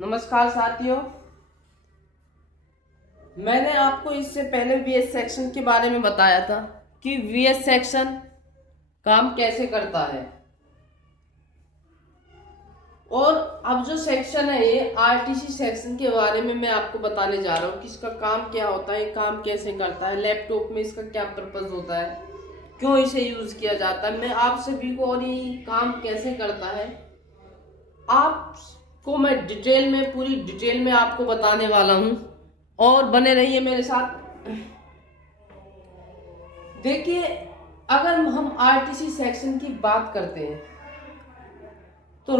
नमस्कार साथियों। मैंने आपको इससे पहले वीएस सेक्शन के बारे में बताया था कि वीएस सेक्शन काम कैसे करता है। और अब जो सेक्शन है ये आरटीसी सेक्शन के बारे में मैं आपको बताने जा रहा हूँ कि इसका काम क्या होता है, काम कैसे करता है, लैपटॉप में इसका क्या पर्पस होता है, क्यों इसे यूज किया जाता है। मैं आप सभी को और ये काम कैसे करता है आपको मैं डिटेल में, पूरी डिटेल में आपको बताने वाला हूँ और बने रहिए मेरे साथ। देखिए, अगर हम आरटीसी सेक्शन की बात करते हैं तो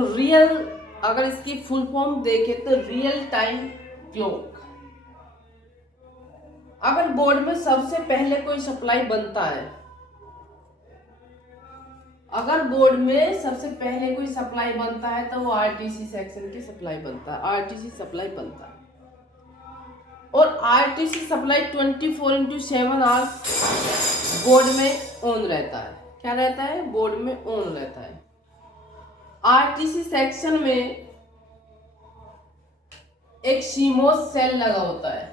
अगर इसकी फुल फॉर्म देखें तो रियल टाइम क्लॉक। अगर बोर्ड में सबसे पहले कोई सप्लाई बनता है, अगर बोर्ड में सबसे पहले कोई सप्लाई बनता है तो वो आरटीसी सेक्शन की सप्लाई बनता है, आरटीसी सप्लाई बनता है। और आरटीसी सप्लाई 24/7 आवर्स बोर्ड में ऑन रहता है। क्या रहता है? बोर्ड में ऑन रहता है। आरटीसी सेक्शन में एक सीमोस सेल लगा होता है,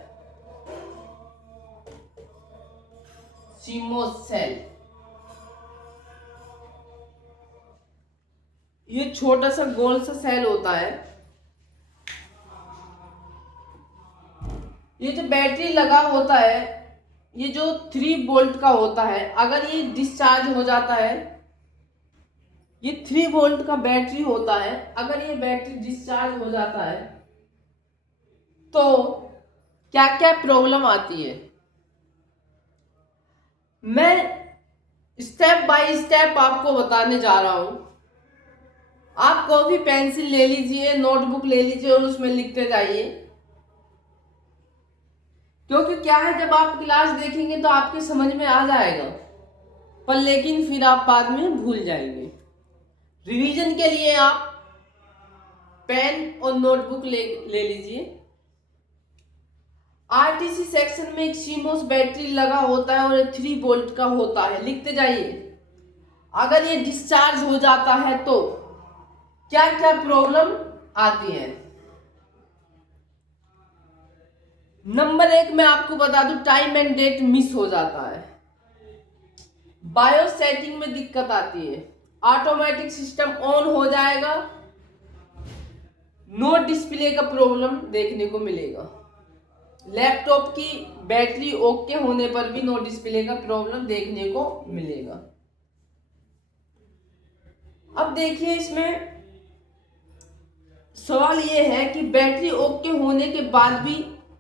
सीमोस सेल। ये छोटा सा गोल सा सेल होता है। ये जो बैटरी लगा होता है, ये जो 3 वोल्ट का होता है, अगर ये डिस्चार्ज हो जाता है, ये 3 वोल्ट का बैटरी होता है, अगर ये बैटरी डिस्चार्ज हो जाता है तो क्या क्या प्रॉब्लम आती है मैं स्टेप बाय स्टेप आपको बताने जा रहा हूं। आप कॉपी पेंसिल ले लीजिए, नोटबुक ले लीजिए और उसमें लिखते जाइए, क्योंकि क्या है, जब आप क्लास देखेंगे तो आपके समझ में आ जाएगा, पर लेकिन फिर आप बाद में भूल जाएंगे। रिवीजन के लिए आप पेन और नोटबुक ले लीजिए। आरटीसी सेक्शन में एक सीमोस बैटरी लगा होता है और 3 वोल्ट का होता है। लिखते जाइए। अगर ये डिस्चार्ज हो जाता है तो क्या क्या प्रॉब्लम आती है। नंबर 1 मैं आपको बता दूं, टाइम एंड डेट मिस हो जाता है। बायोस सेटिंग में दिक्कत आती है। ऑटोमेटिक सिस्टम ऑन हो जाएगा, नो डिस्प्ले का प्रॉब्लम देखने को मिलेगा। लैपटॉप की बैटरी ओके होने पर भी नो डिस्प्ले का प्रॉब्लम देखने को मिलेगा। अब देखिए, इसमें सवाल यह है कि बैटरी ओके होने के बाद भी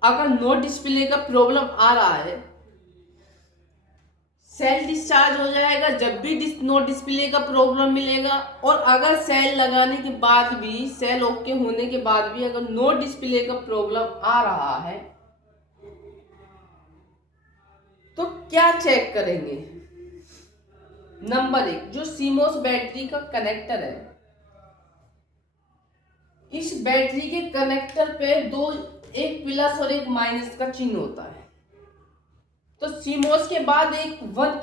अगर नो डिस्प्ले का प्रॉब्लम आ रहा है, सेल डिस्चार्ज हो जाएगा जब भी नो डिस्प्ले का प्रॉब्लम मिलेगा। और अगर सेल लगाने के बाद भी, सेल ओके होने के बाद भी अगर नो डिस्प्ले का प्रॉब्लम आ रहा है तो क्या चेक करेंगे। नंबर 1, जो सीमोस बैटरी का कनेक्टर है, इस बैटरी के कनेक्टर पे एक प्लस और एक माइनस का चिन्ह होता है। तो सीमोस के बाद एक 1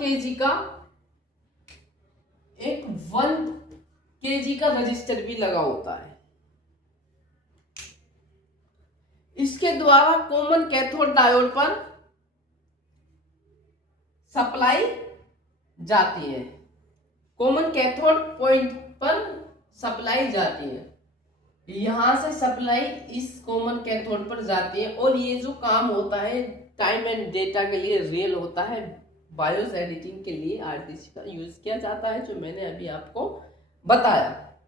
kg का रजिस्टर भी लगा होता है। इसके द्वारा कॉमन कैथोड डायोड पर सप्लाई जाती है, कॉमन कैथोड पॉइंट पर सप्लाई जाती है। यहां से सप्लाई इस कॉमन कैथोड पर जाती है। और ये जो काम होता है टाइम एंड डेटा के लिए रियल होता है। बायोस एडिटिंग के लिए आरटीसी का यूज किया जाता है, जो मैंने अभी आपको बताया।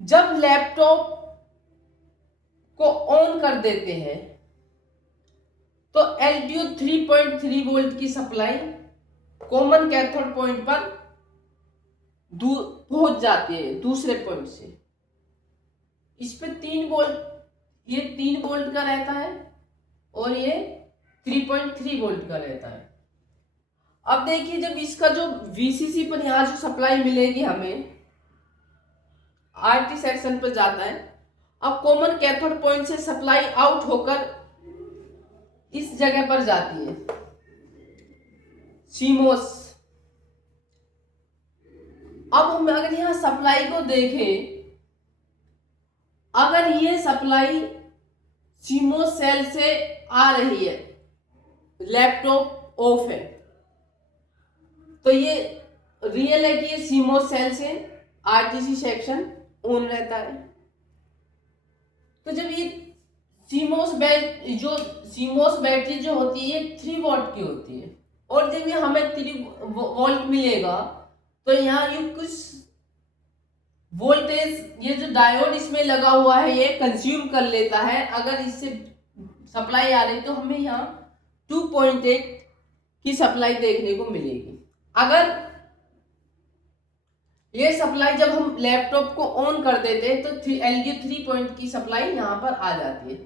जब लैपटॉप को ऑन कर देते हैं तो एलडीओ 3.3 वोल्ट की सप्लाई कॉमन कैथोड पॉइंट पर पहुंच जाती है दूसरे पॉइंट से। इस पे 3 वोल्ट, ये 3 वोल्ट का रहता है और ये 3.3 वोल्ट का रहता है। अब देखिए, जब इसका जो वीसीसी पर यहां जो सप्लाई मिलेगी हमें, आरटी सेक्शन पर जाता है। अब कॉमन कैथोड पॉइंट से सप्लाई आउट होकर इस जगह पर जाती है, सीमोस। अब हम अगर यहां सप्लाई को देखें अगर ये सप्लाई सीमोस सेल से आ रही है, लैपटॉप ऑफ है, तो ये रियल है कि ये सीमोस सेल से आरटीसी सेक्शन ऑन रहता है। तो जब ये सीमोस बैटरी जो होती है 3 वोल्ट की होती है, और जब ये हमें 3 वोल्ट मिलेगा तो यहाँ ये कुछ वोल्टेज, ये जो डायोड इसमें लगा हुआ है ये कंज्यूम कर लेता है। अगर इससे सप्लाई आ रही तो हमें यहाँ 2.8 की सप्लाई देखने को मिलेगी। अगर ये सप्लाई जब हम लैपटॉप को ऑन कर देते हैं तो LDO 3 पॉइंट की सप्लाई यहाँ पर आ जाती है।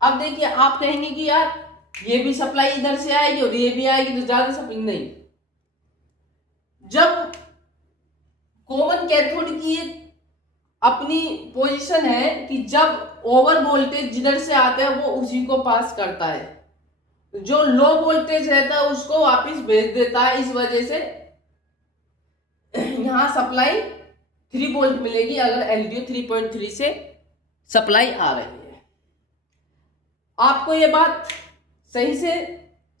अब देखिए, आप कहेंगे कि यार ये भी सप्लाई इधर से आएगी और ये भी आएगी तो ज्यादा सप्लाई नहीं। जब कॉमन कैथोड की अपनी पोजीशन है कि जब ओवर वोल्टेज जिधर से आता है वो उसी को पास करता है, जो लो वोल्टेज रहता है उसको वापस भेज देता है। इस वजह से यहां सप्लाई 3 वोल्ट मिलेगी अगर LDO 3.3 से सप्लाई आ रही है। आपको ये बात सही से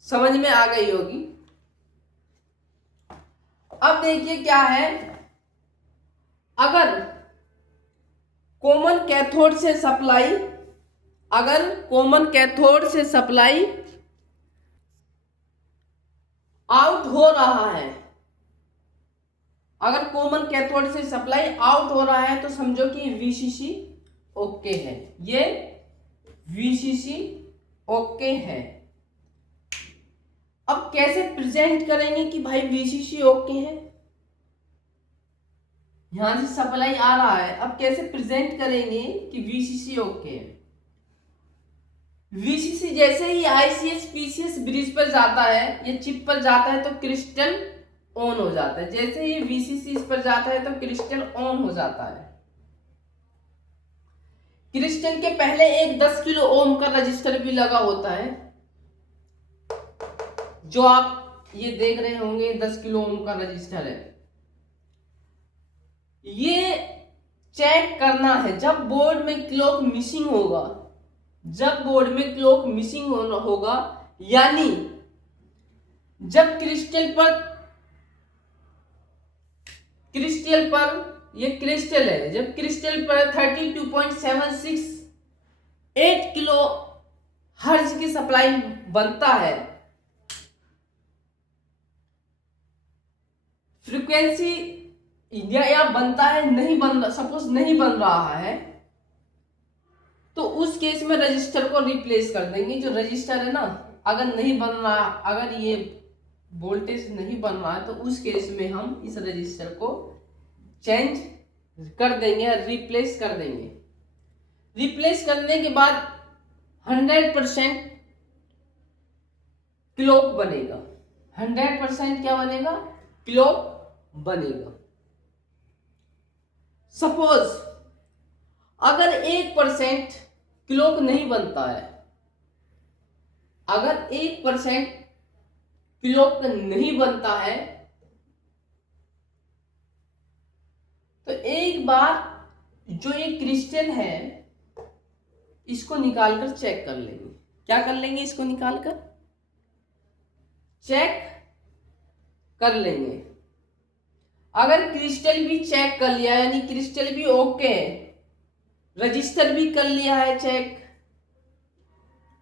समझ में आ गई होगी। अब देखिए क्या है, अगर कॉमन कैथोड से सप्लाई आउट हो रहा है, अगर कॉमन कैथोड से सप्लाई आउट हो रहा है तो समझो कि VCC ओके है, ये VCC ओके है। अब कैसे प्रेजेंट करेंगे कि भाई VCC ओके है, यहां से सप्लाई आ रहा है, अब कैसे प्रेजेंट करेंगे कि VCC ओके है। VCC जैसे ही ICS PCS ब्रिज पर जाता है या चिप पर जाता है तो क्रिस्टल ऑन हो जाता है। जैसे ही VCC इस पर जाता है तो क्रिस्टल ऑन हो जाता है। क्रिस्टल के पहले एक 10 किलो ओम का रजिस्टर भी लगा होता है, जो आप ये देख रहे होंगे 10 किलो ओम का रजिस्टर है। ये चेक करना है जब बोर्ड में क्लॉक मिसिंग होगा, यानी जब क्रिस्टल पर ये क्रिस्टल है, जब क्रिस्टल पर 32.768 किलो हर्ट्ज की सप्लाई बनता है, फ्रीक्वेंसी या बनता है, नहीं बन रहा, सपोज नहीं बन रहा है, तो उस केस में रजिस्टर को रिप्लेस कर देंगे। जो रजिस्टर है ना, अगर नहीं बन रहा, अगर ये वोल्टेज नहीं बन रहा है तो उस केस में हम इस रजिस्टर को चेंज कर देंगे, रिप्लेस कर देंगे। रिप्लेस करने के बाद 100% क्लॉक बनेगा। 100% क्या बनेगा? क्लॉक बनेगा। सपोज अगर 1% क्लॉक नहीं बनता है, अगर 1% क्लॉक नहीं बनता है तो एक बार जो ये क्रिस्टल है इसको निकालकर चेक कर लेंगे। क्या कर लेंगे? इसको निकालकर चेक कर लेंगे। अगर क्रिस्टल भी चेक कर लिया, यानी क्रिस्टल भी ओके है, रजिस्टर भी कर लिया है चेक,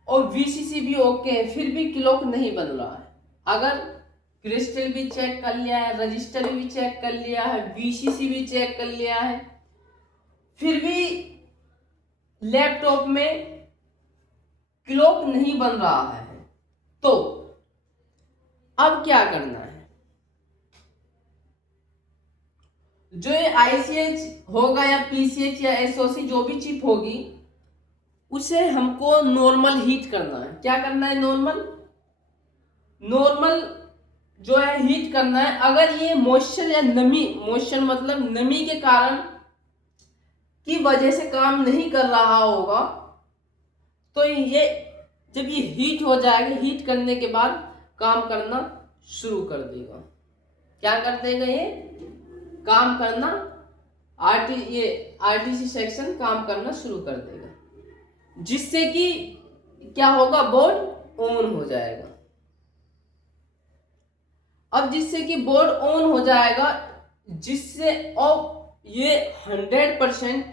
और VCC भी ओके है, फिर भी क्लॉक नहीं बन रहा है, अगर क्रिस्टल भी चेक कर लिया है, रजिस्टर भी चेक कर लिया है, VCC भी चेक कर लिया है, फिर भी लैपटॉप में क्लॉक नहीं बन रहा है, तो अब क्या करना है? जो ये ICH होगा या PCH या SOC जो भी चिप होगी, उसे हमको नॉर्मल हीट करना है। क्या करना है? नॉर्मल जो है हीट करना है। अगर ये मॉइस्चर या नमी, मॉइस्चर मतलब नमी के कारण की वजह से काम नहीं कर रहा होगा, तो ये जब ये हीट हो जाएगा, हीट करने के बाद काम करना शुरू कर देगा। क्या कर देगा? ये काम करना ये आरटीसी सेक्शन काम करना शुरू कर देगा, जिससे कि क्या होगा, बोर्ड ऑन हो जाएगा। अब जिससे कि बोर्ड ऑन हो जाएगा, जिससे अब ये 100%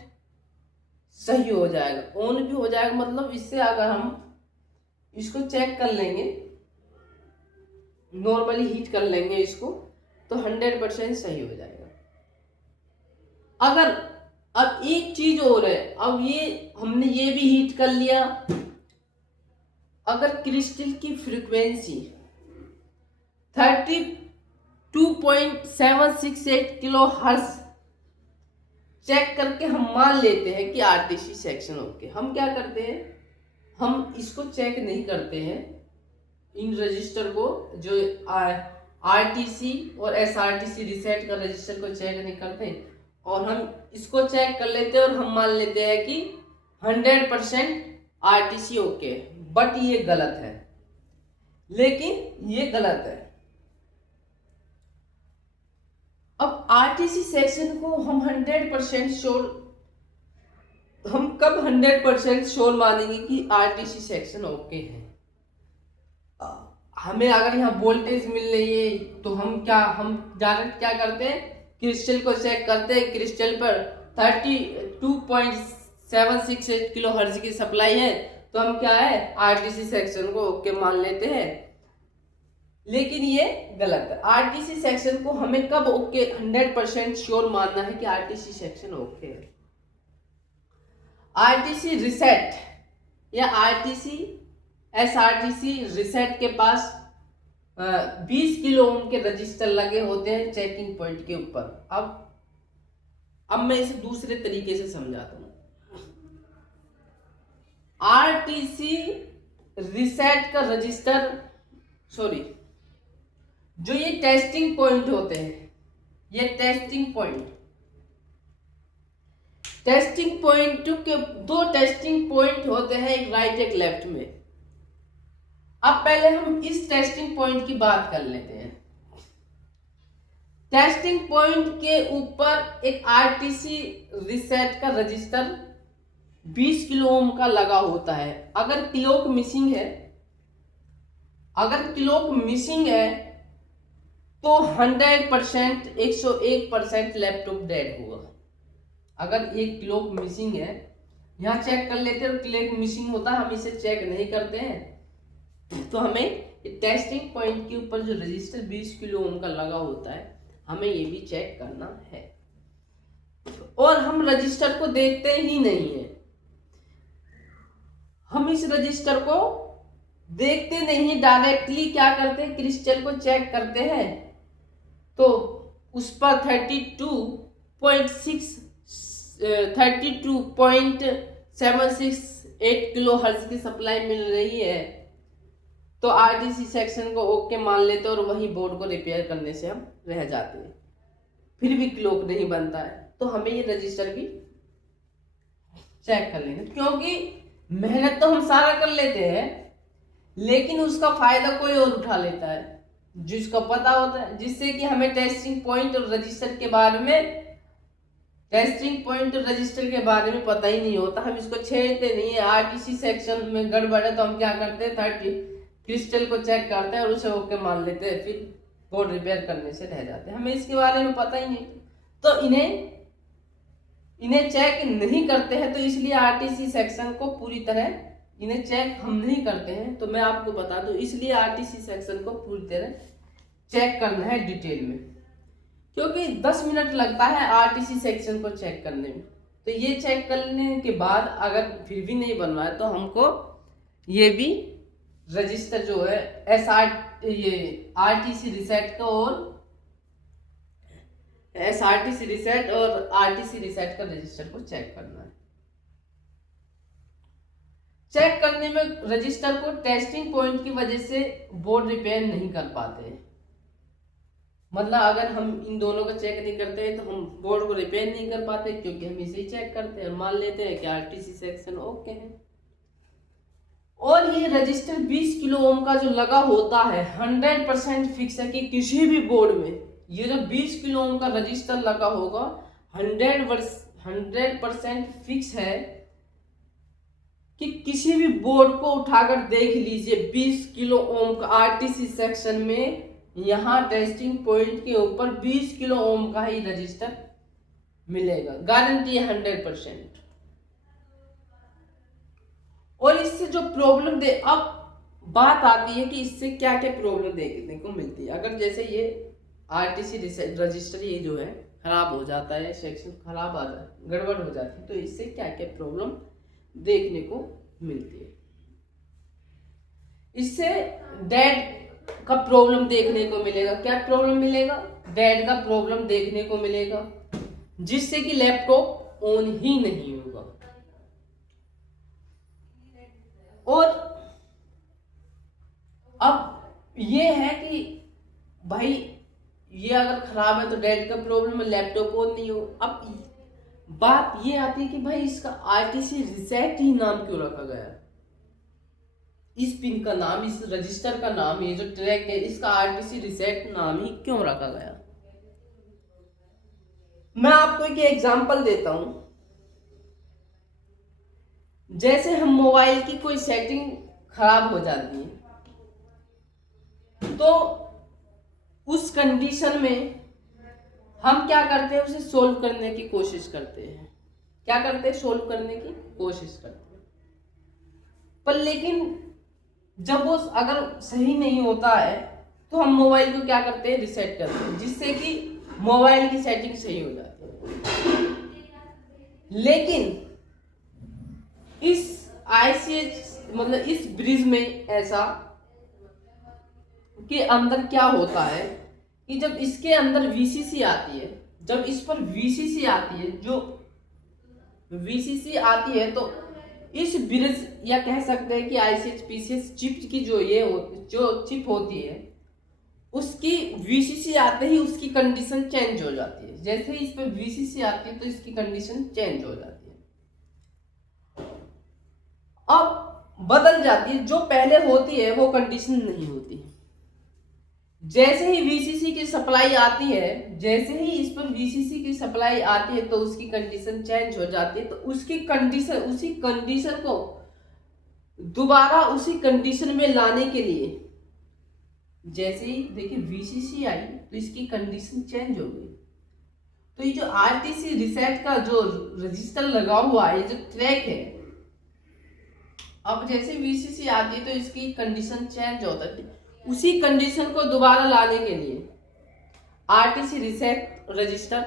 सही हो जाएगा, ऑन भी हो जाएगा। मतलब इससे अगर हम इसको चेक कर लेंगे, नॉर्मली हीट कर लेंगे इसको, तो 100% सही हो जाएगा। अगर अब एक चीज और है, अब ये हमने ये भी हीट कर लिया, अगर क्रिस्टल की फ्रीक्वेंसी 32.768 किलो हर्ट्ज चेक करके हम मान लेते हैं कि आरटीसी सेक्शन ओके, हम क्या करते हैं, हम इसको चेक नहीं करते हैं, इन रजिस्टर को, जो आरटीसी और एसआरटीसी रीसेट का रजिस्टर को चेक नहीं करते, और हम इसको चेक कर लेते हैं और हम मान लेते हैं कि 100% आरटीसी ओके। बट ये गलत है, लेकिन ये गलत है। अब आरटीसी सेक्शन को हम 100% श्योर, हम कब 100% श्योर मानेंगे कि आरटीसी सेक्शन ओके है? हमें अगर यहाँ वोल्टेज मिल रही है तो हम डायरेक्ट क्या करते हैं, क्रिस्टल को चेक करते हैं। क्रिस्टल पर 32.768 किलो हर्ट्ज की सप्लाई है, तो हम क्या है, आरटीसी सेक्शन को ओके मान लेते हैं। लेकिन ये गलत है। आरटीसी सेक्शन को हमें कब ओके 100% श्योर मानना है कि आरटीसी सेक्शन ओके है? आरटीसी रीसेट या आरटीसी एसआरटीसी रीसेट के पास 20 किलो ओम के रजिस्टर लगे होते हैं चेकिंग पॉइंट के ऊपर। अब मैं इसे दूसरे तरीके से समझाता हूं। आरटीसी रीसेट का रजिस्टर, सॉरी, जो ये टेस्टिंग पॉइंट होते हैं, ये टेस्टिंग पॉइंट के दो टेस्टिंग पॉइंट होते हैं, एक राइट एक लेफ्ट में। अब पहले हम इस टेस्टिंग पॉइंट की बात कर लेते हैं। टेस्टिंग पॉइंट के ऊपर एक आरटीसी रीसेट का रजिस्टर 20 किलो ओम का लगा होता है। अगर क्लॉक मिसिंग है तो 100% 101% लैपटॉप डेड होगा। अगर एक क्लॉक मिसिंग है, यहाँ चेक कर लेते हैं, क्लॉक मिसिंग होता है, हम इसे चेक नहीं करते हैं, तो हमें टेस्टिंग पॉइंट के ऊपर जो रजिस्टर 20 किलो ओम का लगा होता है, हमें ये भी चेक करना है। और हम रजिस्टर को देखते ही नहीं है, हम इस रजिस्टर को देखते नहीं, डायरेक्टली क्या करते हैं, क्रिस्टल को चेक करते हैं, तो उस पर 32.768 किलो हर्ट्ज की सप्लाई मिल रही है, तो आरटीसी सेक्शन को ओके मान लेते हैं और वही बोर्ड को रिपेयर करने से हम रह जाते हैं। फिर भी क्लॉक नहीं बनता है, तो हमें ये रजिस्टर भी चेक कर लेंगे, क्योंकि मेहनत तो हम सारा कर लेते हैं, लेकिन उसका फायदा कोई और उठा लेता है जिसको पता होता है, जिससे कि हमें टेस्टिंग पॉइंट और रजिस्टर के बारे में पता ही नहीं होता। हम इसको छेड़ते नहीं है। आरटीसी सेक्शन में गड़बड़ है तो हम क्या करते हैं, 30 क्रिस्टल को चेक करते हैं और उसे ओके मान लेते हैं, फिर बोर्ड रिपेयर करने से रह जाते हैं। हमें इसके बारे में पता ही नहीं, तो इन्हें चेक नहीं करते हैं, तो इसलिए आरटीसी सेक्शन को पूरी तरह इन्हें चेक हम नहीं करते हैं। तो मैं आपको बता दूं, इसलिए आरटीसी सेक्शन को पूरी तरह चेक करना है डिटेल में, क्योंकि 10 मिनट लगता है आरटीसी सेक्शन को चेक करने में। तो ये चेक करने के बाद अगर फिर भी नहीं बन रहा है, तो हमको ये भी रजिस्टर जो है ये आरटीसी रीसेट का और एसआरटीसी रीसेट और आरटीसी रीसेट का रजिस्टर को चेक करना है। चेक करने में रजिस्टर को टेस्टिंग पॉइंट की वजह से बोर्ड रिपेयर नहीं कर पाते हैं। मतलब अगर हम इन दोनों को चेक नहीं करते हैं तो हम बोर्ड को रिपेयर नहीं कर पाते, क्योंकि हम इसे ही चेक करते हैं और मान लेते हैं कि आरटीसी सेक्शन ओके है। और ये रजिस्टर 20 किलो ओम का जो लगा होता है 100% फिक्स है कि किसी भी बोर्ड में ये जो 20 किलो ओम का रजिस्टर लगा होगा 100% फिक्स है कि किसी भी बोर्ड को उठाकर देख लीजिए, 20 किलो ओम का आरटीसी सेक्शन में यहाँ टेस्टिंग पॉइंट के ऊपर 20 किलो ओम का ही रजिस्टर मिलेगा, गारंटी है 100%। और इससे जो प्रॉब्लम दे, अब बात आती है कि इससे क्या क्या प्रॉब्लम देखने को मिलती है। अगर जैसे ये आरटीसी रजिस्टर ये जो है खराब हो जाता है, सेक्शन खराब आ जाता है, गड़बड़ हो जाती है, तो इससे क्या क्या प्रॉब्लम देखने को मिलती है। इससे डेड का प्रॉब्लम देखने को मिलेगा। क्या प्रॉब्लम मिलेगा? डेड का प्रॉब्लम देखने को मिलेगा, जिससे कि लैपटॉप ऑन ही नहीं होगा। और अब ये है कि भाई ये अगर खराब है तो डेड का प्रॉब्लम है, लैपटॉप ऑन नहीं हो। अब बात ये आती है कि भाई इसका आरटीसी रिसेट ही नाम क्यों रखा गया? इस पिन का नाम, इस रजिस्टर का नाम, ये जो ट्रैक है इसका आरटीसी रिसेट नाम ही क्यों रखा गया? मैं आपको एक एग्जांपल देता हूं। जैसे हम मोबाइल की कोई सेटिंग खराब हो जाती है, तो उस कंडीशन में हम क्या करते हैं, उसे सोल्व करने की कोशिश करते हैं। क्या करते हैं? सोल्व करने की कोशिश करते हैं। पर लेकिन जब वो अगर सही नहीं होता है तो हम मोबाइल को क्या करते हैं? रिसेट करते हैं, जिससे कि मोबाइल की सेटिंग सही हो जाती है। लेकिन इस आईसीएच मतलब इस ब्रिज में ऐसा के अंदर क्या होता है कि जब इसके अंदर वीसीसी आती है, जब इस पर वीसीसी आती है, जो वीसीसी आती है तो इस ब्रिज या कह सकते हैं कि आईसीएच पीसीएच चिप की जो चिप होती है, उसकी वीसीसी आते ही उसकी कंडीशन चेंज हो जाती है। जैसे ही इस पर वीसीसी आती है तो इसकी कंडीशन चेंज हो जाती है, अब बदल जाती है। जो पहले होती है वो कंडीशन नहीं होती। जैसे ही वीसीसी की सप्लाई आती है, जैसे ही इस पर वीसीसी की सप्लाई आती है तो उसकी कंडीशन चेंज हो जाती है। तो उसकी कंडीशन, उसी कंडीशन को दोबारा उसी कंडीशन में लाने के लिए, जैसे ही देखिए वीसीसी आई तो इसकी कंडीशन चेंज हो गई। तो ये जो आरटीसी रिसेट का जो रजिस्टर लगा हुआ है, ये जो ट्रैक है, अब जैसे वीसीसी आती है तो इसकी कंडीशन चेंज होता है। उसी कंडीशन को दोबारा लाने के लिए आरटीसी रिसेट रजिस्टर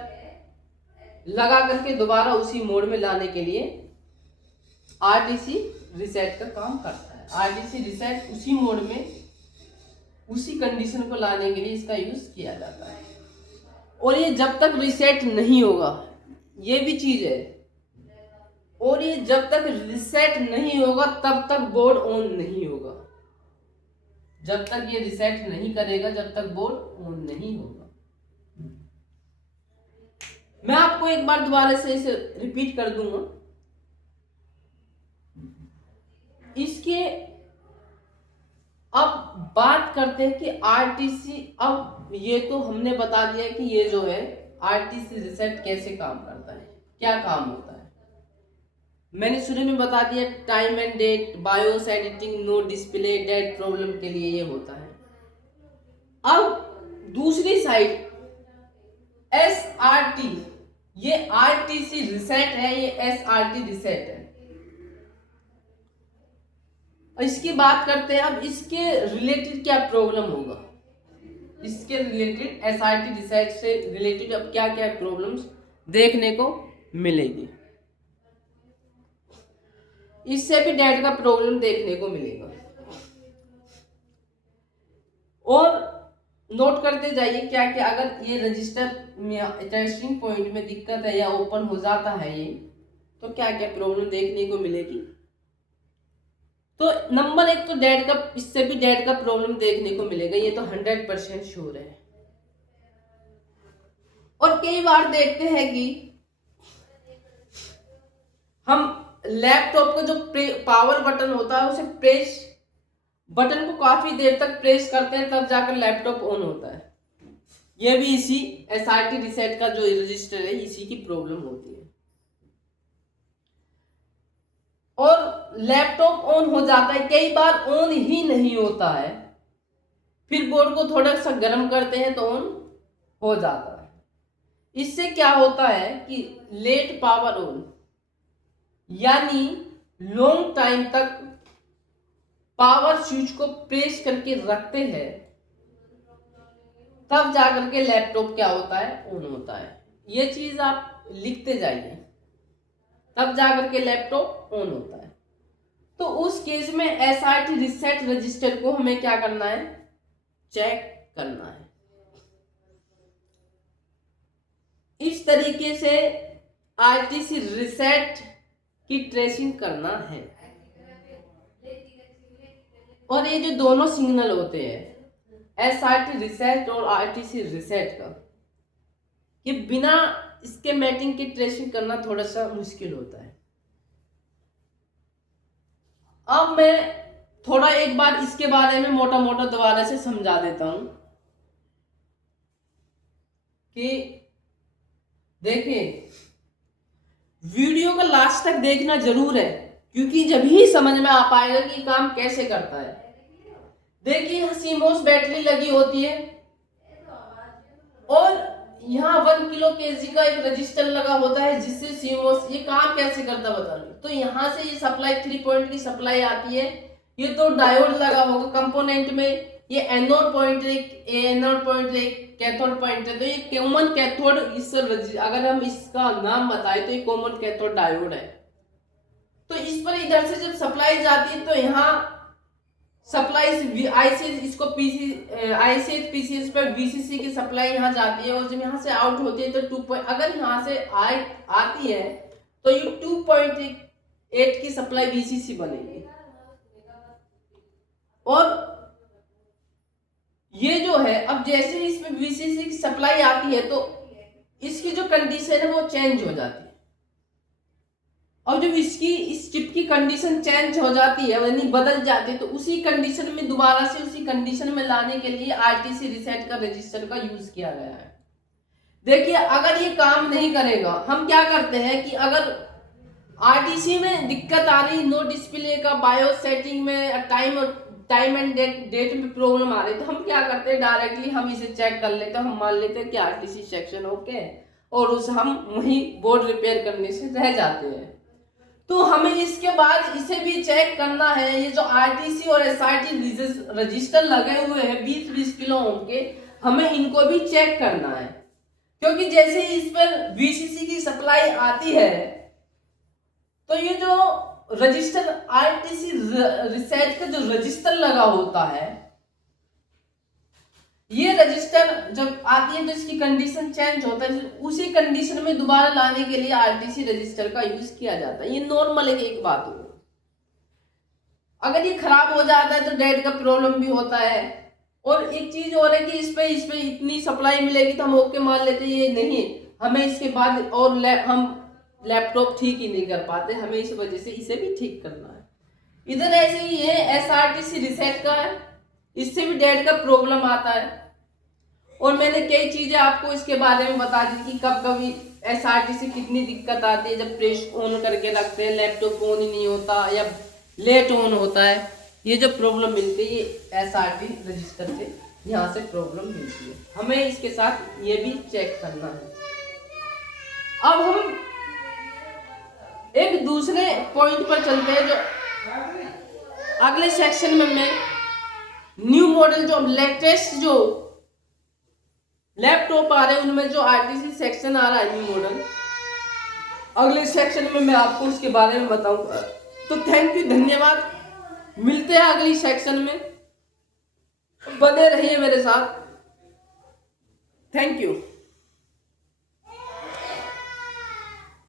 लगा करके दोबारा उसी मोड में लाने के लिए आरटीसी रिसेट का काम करता है। आरटीसी रिसेट उसी मोड में, उसी कंडीशन को लाने के लिए इसका यूज किया जाता है। और ये जब तक रिसेट नहीं होगा, ये भी चीज है, और ये जब तक रिसेट नहीं होगा तब तक बोर्ड ऑन नहीं होगा। जब तक ये रिसेट नहीं करेगा, जब तक बोर्ड ऑन नहीं होगा। मैं आपको एक बार दोबारा से इसे रिपीट कर दूंगा। इसके अब बात करते हैं कि आरटीसी, अब ये तो हमने बता दिया कि ये जो है आरटीसी रिसेट कैसे काम करता है, क्या काम होता है। मैंने शुरू में बता दिया time and date, BIOS editing, no display, date problem के लिए ये होता है। अब दूसरी साइड एसआरटी, ये आरटीसी रिसेट है, ये एसआरटी रिसेट है। इसकी बात करते हैं। अब इसके रिलेटेड क्या प्रॉब्लम होगा, इसके रिलेटेड एसआरटी रिसेट से रिलेटेड अब क्या क्या प्रॉब्लम्स देखने को मिलेगी। इससे भी डेट का प्रॉब्लम देखने को मिलेगा। और नोट करते जाइए क्या क्या, अगर ये रजिस्टर में टेस्टिंग पॉइंट में दिक्कत है या ओपन हो जाता है ये, तो क्या क्या प्रॉब्लम देखने को मिलेगी। तो नंबर एक तो डेट का, इससे भी डेट का प्रॉब्लम देखने को मिलेगा, ये तो 100% श्योर है। और कई बार देखते हैं कि हम लैपटॉप का जो पावर बटन होता है, उसे बटन को काफी देर तक प्रेस करते हैं, तब जाकर लैपटॉप ऑन होता है। ये भी इसी SRT रीसेट का जो रजिस्टर है इसी की प्रॉब्लम होती है। और लैपटॉप ऑन हो जाता है, कई बार ऑन ही नहीं होता है, फिर बोर्ड को थोड़ा सा गर्म करते हैं तो ऑन हो जाता है। इससे क्या होता है कि लेट पावर ऑन, यानी लॉन्ग टाइम तक पावर स्विच को प्रेस करके रखते हैं तब जाकर के लैपटॉप क्या होता है, ऑन होता है। ये चीज आप लिखते जाइए, तब जाकर के लैपटॉप ऑन होता है। तो उस केस में SRT रीसेट रजिस्टर को हमें क्या करना है, चेक करना है। इस तरीके से RTC रीसेट की ट्रेसिंग करना है। और ये जो दोनों सिग्नल होते हैं SRT रीसेट और RTC रीसेट का, ये बिना इसके मैटिंग की ट्रेसिंग करना थोड़ा सा मुश्किल होता है। अब मैं थोड़ा एक बार इसके बारे में मोटा मोटा दोबारा से समझा देता हूं कि देखिए, वीडियो का लास्ट तक देखना जरूर है, क्योंकि जब ही समझ में आ पाएगा कि काम कैसे करता है। देखिए, CMOS बैटरी लगी होती है और यहाँ 1 किलो kg का एक रजिस्टर लगा होता है, जिससे CMOS ये काम कैसे करता बता रही। तो यहाँ से ये सप्लाई 3 पॉइंट की सप्लाई आती है, ये तो डायोड लगा होगा कंपोनेंट में, ये एनोड पॉइंट है, एनोड पॉइंट है, कैथोड पॉइंट है। तो ये कॉमन कैथोड, इस अगर हम इसका नाम बताएं तो ये कॉमन कैथोड डायोड है। तो इस पर इधर से जब सप्लाई जाती है तो यहाँ सप्लाई आईसी, इसको आईसी पीसीएस पर VCC की सप्लाई यहाँ जाती है, और जब यहाँ से आउट होती है तो अगर यहाँ से आती है तो ये 2.8 की सप्लाई VCC बनेगी। और ये जो है, अब जैसे ही इसमें VCC की सप्लाई आती है तो इसकी जो कंडीशन है वो चेंज हो जाती है। और जब इस चिप की कंडीशन चेंज हो जाती है, यानी बदल जाती है, तो उसी कंडीशन में दोबारा से उसी कंडीशन में लाने के लिए RTC रीसेट का रजिस्टर का यूज किया गया है। देखिए, अगर ये काम नहीं करेगा, हम क्या करते हैं कि अगर RTC में दिक्कत आ रही, नो डिस्प्ले का, बायोस सेटिंग में टाइम एंड डेट में प्रॉब्लम आ रही, तो हम क्या करते हैं, डायरेक्टली हम इसे चेक कर लेते हैं। हम मान लेते हैं कि RTC सेक्शन ओके, और उसे हम वही बोर्ड रिपेयर करने से रह जाते हैं। तो हमें इसके बाद इसे भी चेक करना है, ये जो RTC और SRT रजिस्टर लगे हुए हैं 20-20 किलो ओम के, हमें इनको भी चेक करना है। क्योंकि जैसे ही इस पर VCC की सप्लाई आती है तो ये जो रजिस्टर RTC रीसेट का जो रजिस्टर लगा होता है, ये रजिस्टर जब आती है तो इसकी कंडीशन चेंज होता है, उसी कंडीशन में दोबारा लाने के लिए RTC रजिस्टर का यूज किया जाता है। ये नॉर्मल है, एक बात हो। अगर ये खराब हो जाता है तो डेट का प्रॉब्लम भी होता है। और एक चीज और है कि इस पे इतनी सप्लाई मिलेगी तो हम ओके मान लेते हैं, ये नहीं, हमें इसके बाद और हम लैपटॉप ठीक ही नहीं कर पाते, हमें इस वजह से इसे भी ठीक करना है। इधर ऐसे ही ये SRTC रीसेट का है, इससे भी डेट का प्रॉब्लम आता है। और मैंने कई चीजें आपको इसके बारे में बता दी कि कब कभी SRTC कितनी दिक्कत आती है, जब प्रेस ऑन करके रखते हैं लैपटॉप ऑन ही नहीं होता या लेट ऑन होता है। ये जो प्रॉब्लम मिलती है ये SRT रजिस्टर से यहाँ से प्रॉब्लम मिलती है, हमें इसके साथ ये भी चेक करना है। अब हम एक दूसरे पॉइंट पर चलते हैं, जो अगले सेक्शन में मैं न्यू मॉडल जो लेटेस्ट जो लैपटॉप आ रहे हैं उनमें जो RTC सेक्शन आ रहा है न्यू मॉडल, अगले सेक्शन में मैं आपको उसके बारे में बताऊंगा। तो थैंक यू, धन्यवाद, मिलते हैं अगली सेक्शन में, बने रहिए मेरे साथ। Thank you.